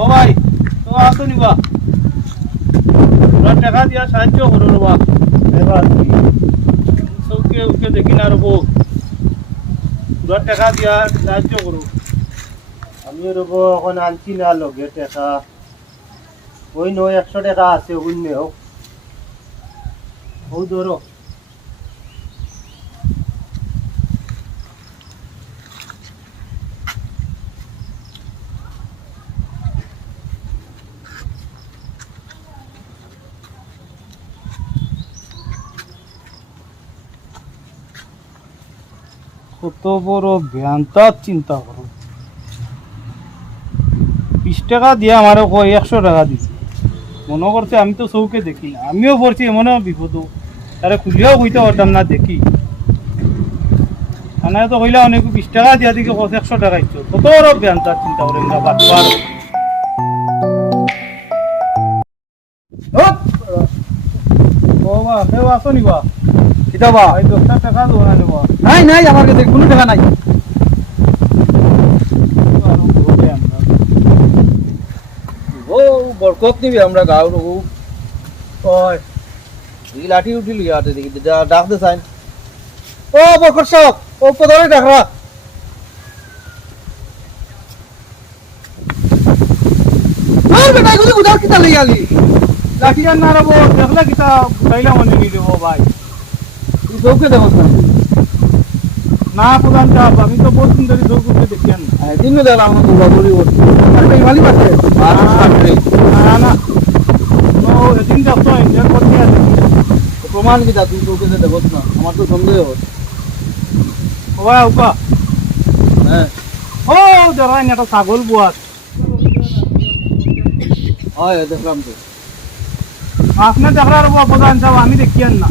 ও ভাই তো আসো নিবা টাকা দিয়া সাহায্য করো রবা এবার সৌকে উকে দেখি না রবো টাকা দিয়া সাহায্য করো আমি রবো এখন আনছি না লগে টাকা ওই 100 টাকা আছে অন্য হোক ও ধরো কত বড় জ্ঞানতা চিন্তা করো 20 টাকা দিয়ে আমারও 100 টাকা দিছে মনে করছে আমি তো চৌকে দেখি না আমিও পড়ছি এমনও বিপদ তারে খুলিয়াও কইতে পারতাম না দেখি আনা তো কইলা অনেক 20 টাকা দিয়া দিকে 100 টাকা ইচ্ছো কত বড় জ্ঞানতা চিন্তা করেন না বাটপার বাবা কেউ আসো নিবা কিতাবা ভাই 10 টাকা দো না নেবা নাই নাই আমার কাছে কোনো টাকা নাই ও বরকত নিবি আমরা গাঁও রঘু ওই এই লাঠি উঠিল ইয়াতে দেখি ডাক দে সাইন ও বরকত সাহেব ও প্রধানে ডাকরা আর বেটা এগুলো উদার কিতা লই আলি লাঠি আর না রবো দেখলা কিতা গাইলা মনে নিয়ে দেবো ভাই তুই চৌকে দেখছ না না প্রধান সাহেব আমি তো বহুত সুন্দরী চৌকুকে দেখেন না দিন দেখলাম আমার দুর্গা বলি আর ভাই মালি পাচ্ছে না না ও এদিন দেখতো ইন্ডিয়ান করতে আছে প্রমাণ কিতা তুই চৌকে দেখছ না আমার তো সন্দেহ হচ্ছে ও ভাই উকা হ্যাঁ ও দেখাই না একটা ছাগল বুয়াত হয় দেখলাম তো আপনি দেখলার প্রধান সাহেব আমি দেখিয়েন না